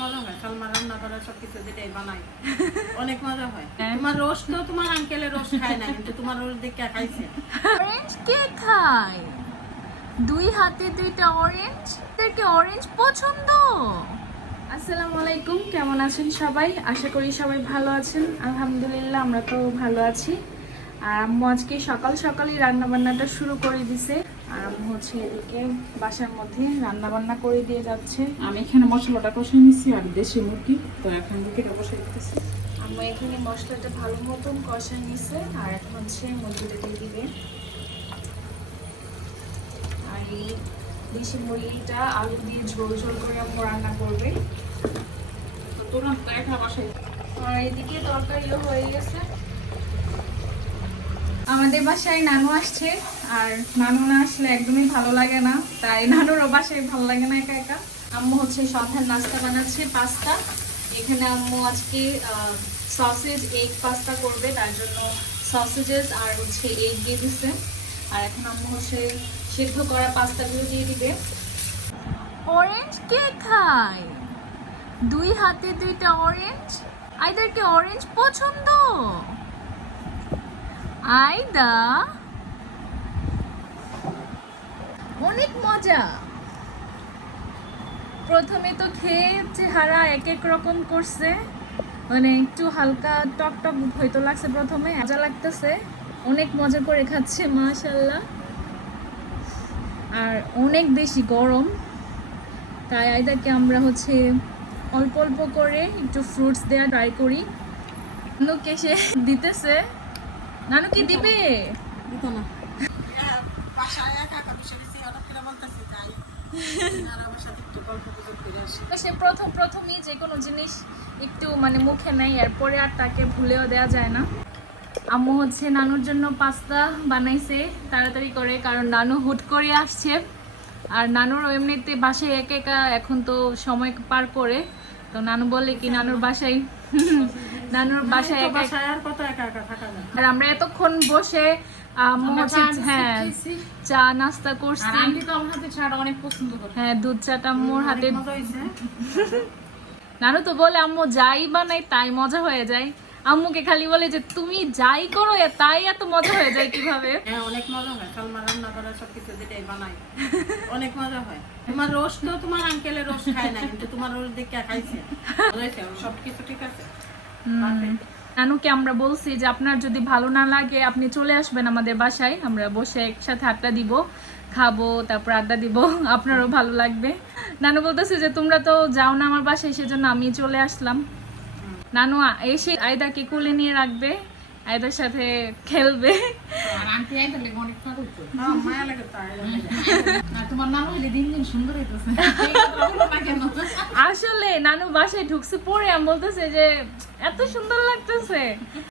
মজা হয় সালমা রান্না করে সব দিটাই বানাই অনেক মজা। তোমার রোস্ট তো তোমার আঙ্কেলের রোস্ট খায় না কিন্তু তোমার রোস্ট দেখে খাইছে। অরেঞ্জ কে খায়? দুই হাতে দুইটা অরেঞ্জ এদেরকে অরেঞ্জ পছন্দ। আসসালামু আলাইকুম কেমন আছেন সবাই? আশা করি সবাই ভালো আছেন। আলহামদুলিল্লাহ আমরা তো ভালো আছি। আর আম্মু আজকে সকাল সকালই রান্না বান্নাটা শুরু করে দিছে। হচ্ছে এদিকে বাসার মধ্যে রান্না বান্না করে দিয়ে যাচ্ছে। আমি এখানে মশলাটা কষে নিচ্ছি আর দেশি মুরগি তো এখন মুরগিটা কষে দিতেছি। আম্মু এখানে মশলাটা ভালো মতন কষা নিছে আর এখন হচ্ছে মুরগিটা দিয়ে দিবে। আর এই দেশি মুরগিটা আলু দিয়ে ঝোল ঝোল করে আম্মু রান্না করবে। তো তুরন্ত একটা বসাই আর এদিকে তরকারিও হয়ে গেছে। আমাদের বাসায় নানু আসছে। আর নানু না আসলে একদমই ভালো লাগে না। তাই নানুর বাসায় ভালো লাগে না একা একা। আম্মু হচ্ছে সন্ধ্যার নাস্তা বানাচ্ছে, পাস্তা। এখানে আম্মু আজকে সসেজ এগ পাস্তা করবে। তার জন্য সসেজেস আর হচ্ছে এগ দিয়ে দিচ্ছে আর এখন আম্মু হচ্ছে সিদ্ধ করা পাস্তাগুলো দিয়ে দিবে। অরেঞ্জ কে খায়? দুই হাতে দুইটা অরেঞ্জ আইদারকে অরেঞ্জ পছন্দ? আইদা? অনেক মজা। প্রথমে তো খেয়ে চেহারা এক এক রকম করছে। মানে একটু হালকা টক টক হয়তো লাগছে প্রথমে, মজা লাগতেছে। অনেক মজা করে খাচ্ছে মাশাল্লাহ আর অনেক বেশি গরম। তাই আইদাকে আমরা হচ্ছে অল্প অল্প করে একটু ফ্রুটস দেওয়া ট্রাই করি। নানু কেসে দিতেছে। নানু কি দিবে? দিত না। সে প্রথম প্রথমই যে কোনো জিনিস একটু মানে মুখে নেয় এরপরে আর তাকে ভুলেও দেওয়া যায় না। আম্মু হচ্ছে নানুর জন্য পাস্তা বানাইছে, তাড়াতাড়ি করে, কারণ নানু হুট করে আসছে। আর নানুর এমনিতে বাসায় একা একা এখন তো সময় পার করে। তো নানু বলে কি, নানুর বাসায় নানুর বাসায় একা আর কত একা একা থাকা যায়? আর আমরা এতক্ষণ বসে হ্যাঁ চা নাস্তা করছি। আন্টি তো আমার হাতে ছাড়া অনেক পছন্দ করে। হ্যাঁ দুধ চাটা আম্মুর হাতে। নানু তো বলে আম্মু যাই বানাই তাই মজা হয়ে যায়। আম্মুকে খালি বলে যে তুমি যাই করো তাই এত মজা হয়ে যায় কীভাবে? হ্যাঁ অনেক মজা হয়। সালমা রান্না করে সব কিছু দিটাই বানাই অনেক মজা হয়। তোমার রোস্ট তো তোমার আঙ্কেলের রোস্ট খায় না কিন্তু তোমার রোস্ট দেখে খাইছে। সব কিছু ঠিক আছে. নানুকে আমরা বলছি যে আপনার যদি ভালো না লাগে আপনি চলে আসবেন আমাদের বাসায়। আমরা বসে একসাথে আড্ডা দিব খাব তারপর আড্ডা দিব। আপনারও ভালো লাগবে। নানু বলতেছে যে তোমরা তো যাও না আমার বাসায় সেজন্য আমি চলে আসলাম। নানু এসে আয়দাকে কোলে নিয়ে রাখবে আয়দার সাথে খেলবে। হ্যাঁ, আসলে নানু বাসায় ঢুকছে পরে আমি বলতেছে যে এত সুন্দর লাগতেছে।